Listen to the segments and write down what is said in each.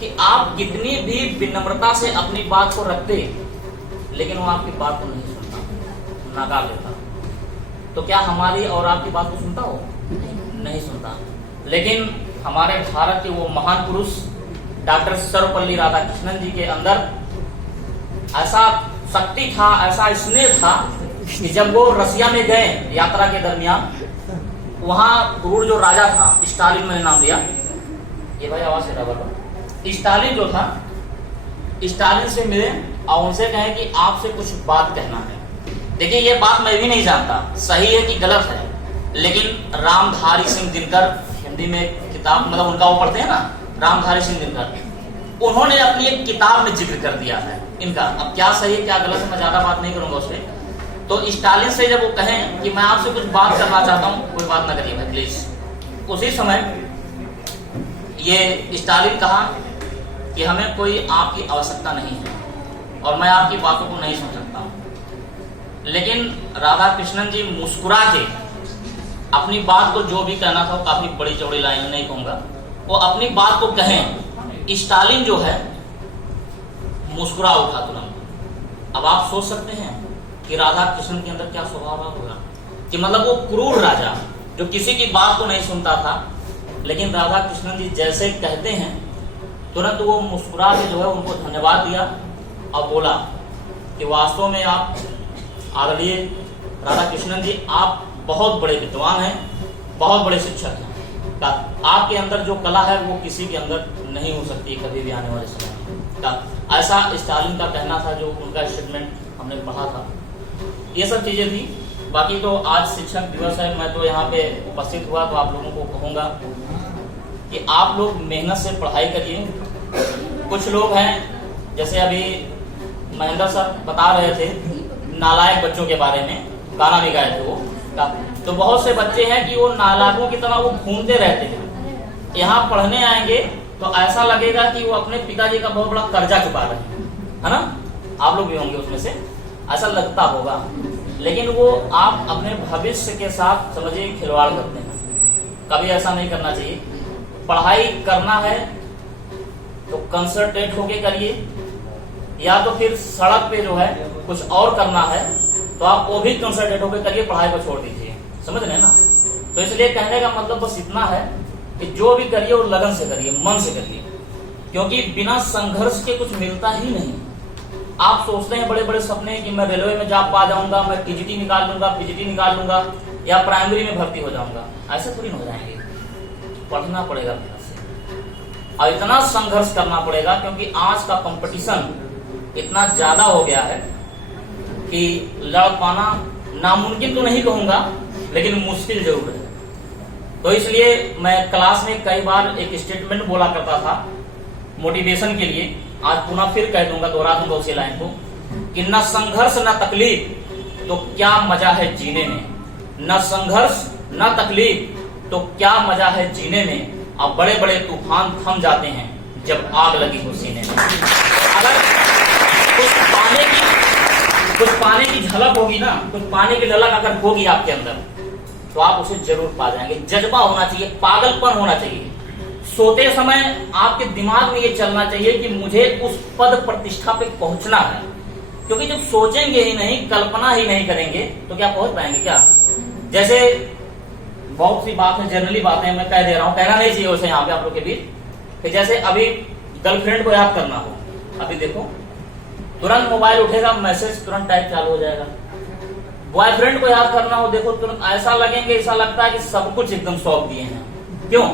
कि आप कितनी भी विनम्रता से अपनी बात को रखते, लेकिन वो आपकी बात को नहीं सुनता, नकार देता। तो क्या हमारी और आपकी बात को सुनता हो? नहीं सुनता। लेकिन हमारे भारत के वो महान पुरुष डॉक्टर सर्वपल्ली राधाकृष्णन जी के अंदर ऐसा शक्ति था, ऐसा स्नेह था कि जब वो रसिया में गए यात्रा के दरमियान, वहां क्रूर जो राजा था, स्टालिन मैंने नाम दिया, ये भाई आवाज से डबल, स्टालिन जो था, स्टालिन से मिले और उनसे कहें कि आपसे कुछ बात कहना है। देखिए ये बात मैं भी नहीं जानता सही है कि गलत है, लेकिन रामधारी सिंह दिनकर, हिंदी में किताब मतलब उनका वो पढ़ते हैं ना, रामधारी सिंह दिनकर, उन्होंने अपनी एक किताब में जिक्र कर दिया है इनका। अब क्या सही है क्या गलत है मैं ज्यादा बात नहीं करूंगा उस पर। तो स्टालिन से जब वो कहें कि मैं आपसे कुछ बात करना चाहता हूँ, कोई बात ना करिए भाई प्लीज। उसी समय ये स्टालिन कहा कि हमें कोई आपकी आवश्यकता नहीं है और मैं आपकी बातों को नहीं सुन सकता हूँ। लेकिन राधा कृष्णन जी मुस्कुरा के अपनी बात को, जो भी कहना था, वो काफी बड़ी चौड़ी लाइन नहीं कहूंगा, वो अपनी बात को कहें। स्टालिन जो है मुस्कुरा उठा तुरंत। अब आप सोच सकते हैं कि राधा कृष्णन के अंदर क्या स्वभाव होगा, कि मतलब वो क्रूर राजा जो किसी की बात को नहीं सुनता था, लेकिन राधा कृष्णन जी जैसे कहते हैं तुरंत वो मुस्कुरा के जो है उनको धन्यवाद दिया और बोला कि वास्तव में आप आदरणीय राधा कृष्णन जी, आप बहुत बड़े विद्वान हैं, बहुत बड़े शिक्षक हैं। आपके अंदर जो कला है वो किसी के अंदर नहीं हो सकती कभी भी आने वाले समय में। ऐसा स्टालिन का कहना था, जो उनका स्टेटमेंट हमने पढ़ा था। ये सब चीजें थी। बाकी तो आज शिक्षक दिवस है, मैं तो यहाँ पे उपस्थित हुआ तो आप लोगों को कहूँगा कि आप लोग मेहनत से पढ़ाई करिए। कुछ लोग हैं, जैसे अभी महेंद्र सर बता रहे थे नालायक बच्चों के बारे में, गाना भी गाए थे वो, तो बहुत से बच्चे हैं कि वो नालायकों की तरह वो घूमते रहते हैं। यहाँ पढ़ने आएंगे तो ऐसा लगेगा कि वो अपने पिताजी का बहुत बड़ा कर्जा चुका रहे हैं, है ना? आप लोग भी होंगे उसमें से, ऐसा लगता होगा। लेकिन वो आप अपने भविष्य के साथ समझिए खिलवाड़ करते हैं। कभी ऐसा नहीं करना चाहिए। पढ़ाई करना है तो कंसंट्रेट होके करिए, या तो फिर सड़क पे जो है कुछ और करना है तो आप वो भी कंसंट्रेट होकर करिए, पढ़ाई को छोड़ दीजिए। समझ रहे हैं ना? तो इसलिए कहने का मतलब बस इतना है कि जो भी करिए वो लगन से करिए, मन से करिए, क्योंकि बिना संघर्ष के कुछ मिलता ही नहीं। आप सोचते हैं बड़े बड़े सपने कि मैं रेलवे में जॉब पा जाऊंगा, मैं टीजीटी निकाल लूंगा, पीजीटी निकाल लूंगा, या प्राइमरी में भर्ती हो जाऊंगा। ऐसे थोड़ी हो जाएंगे। पढ़ना पड़ेगा मेहनत से और इतना संघर्ष करना पड़ेगा, क्योंकि आज का कंपटीशन इतना ज्यादा हो गया है कि लड़ पाना नामुमकिन तो नहीं कहूंगा, लेकिन मुश्किल जरूर है। तो इसलिए मैं क्लास में कई बार एक स्टेटमेंट बोला करता था मोटिवेशन के लिए, आज पुनः फिर कह दूंगा, दोहरा दूंगा उसी लाइन को, कि न संघर्ष न तकलीफ तो क्या मजा है जीने में, न संघर्ष न तकलीफ तो क्या मजा है जीने में। अब बड़े बड़े तूफान थम जाते हैं जब आग लगी हो सीने में। अगर कुछ पाने की झलक होगी ना, कुछ पाने की ललक अगर होगी आपके अंदर, तो आप उसे जरूर पा जाएंगे। जज्बा होना चाहिए, पागलपन होना चाहिए। सोते समय आपके दिमाग में ये चलना चाहिए कि मुझे उस पद प्रतिष्ठा पे पहुंचना है, क्योंकि जब सोचेंगे ही नहीं, कल्पना ही नहीं करेंगे, तो क्या पहुंच पाएंगे क्या? जैसे बहुत सी बात है, जनरली बातें मैं कह दे रहा हूँ, कहना नहीं चाहिए वैसे यहाँ पे आप लोग के बीच, कि जैसे अभी गर्लफ्रेंड को याद करना हो, अभी देखो तुरंत मोबाइल उठेगा, मैसेज तुरंत टाइप चालू हो जाएगा। बॉयफ्रेंड को याद करना हो, देखो तुरंत ऐसा लगेंगे, ऐसा लगता है कि सब कुछ एकदम सौंप दिए हैं। क्यों?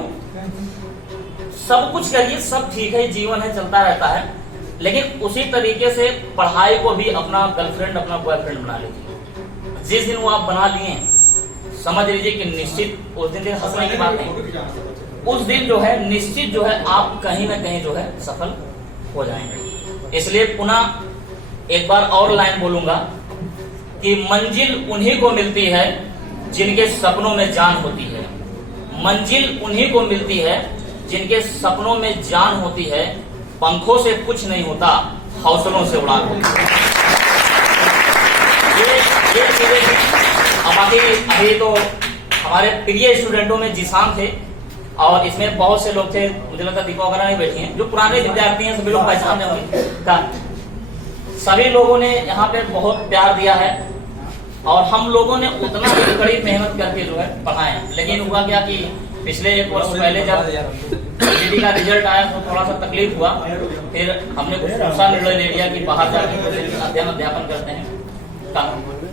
सब कुछ करिए, सब ठीक है, जीवन है, चलता रहता है, लेकिन उसी तरीके से पढ़ाई को भी अपना गर्लफ्रेंड, अपना बॉयफ्रेंड बना लीजिए। जिस दिन वो आप बना लिए, समझ लीजिए कि निश्चित उस दिन हंसने की बात नहीं, उस दिन जो है निश्चित जो है आप कहीं ना कहीं जो है सफल हो जाएंगे। इसलिए पुनः एक बार और लाइन बोलूंगा कि मंजिल उन्हीं को मिलती है जिनके सपनों में जान होती है। मंजिल उन्हीं को मिलती है जिनके सपनों में जान होती है। पंखों से कुछ नहीं होता, हौसलों से उड़ान होती है। ये चीजें। अब बाकी अभी तो हमारे प्रिय स्टूडेंटों में जिशान थे, और इसमें बहुत से लोग थे, मुझे लगता है दीपा वगैरह नहीं बैठी हैं, जो पुराने विद्यार्थी हैं, सभी लोग पहचानते होंगे का। सभी लोगों ने यहाँ पे बहुत प्यार दिया है और हम लोगों ने उतना ही कड़ी मेहनत करके जो है पढ़ाए। लेकिन हुआ क्या कि पिछले 1 वर्ष पहले जब जीडी का रिजल्ट आया तो थोड़ा सा तकलीफ हुआ। फिर हमने कुछ दूसरा निर्णय ले लिया कि बाहर जाकर अध्ययन अध्यापन करते हैं।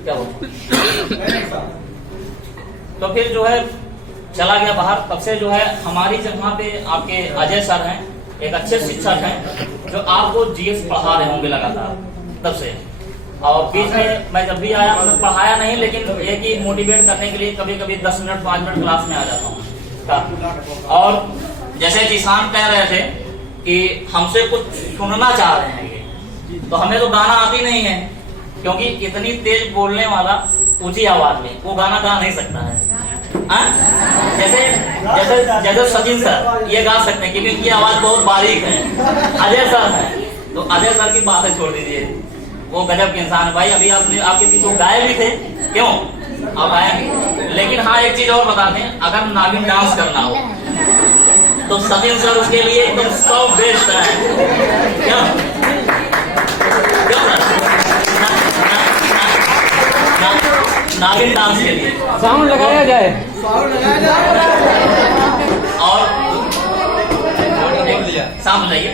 क्या हो तो फिर जो है चला गया बाहर। तब से जो है हमारी जगह पे आपके अजय सर हैं, एक अच्छे शिक्षक हैं जो आपको जीएस पढ़ा रहे होंगे लगातार तब से। और बीच में मैं जब भी आया मैं पढ़ाया नहीं, लेकिन ये कि मोटिवेट करने के लिए कभी कभी 10 मिनट 5 मिनट क्लास में आ जाता हूँ। और जैसे किसान कह रहे थे कि हमसे कुछ सुनना चाह रहे हैं ये, तो हमें तो गाना आती नहीं है, क्योंकि इतनी तेज बोलने वाला ऊंची आवाज में वो गाना गा नहीं सकता है। जैसे जैसे जैसे सचिन सर ये गा सकते हैं क्योंकि इनकी आवाज बहुत बारीक है। अजय सर है तो अजय सर की बातें छोड़ दीजिए, वो गजब के इंसान है भाई। अभी आपने आपके पीछे गाए भी थे, क्यों आप आएंगे। लेकिन हाँ एक चीज और बता दें, अगर नागिन डांस करना हो तो सचिन सर उसके लिए एकदम सब बेस्ट है। क्यों क्यों नागिन डांस के लिए साउंड लगाया जाए। और साउंड लगाइए।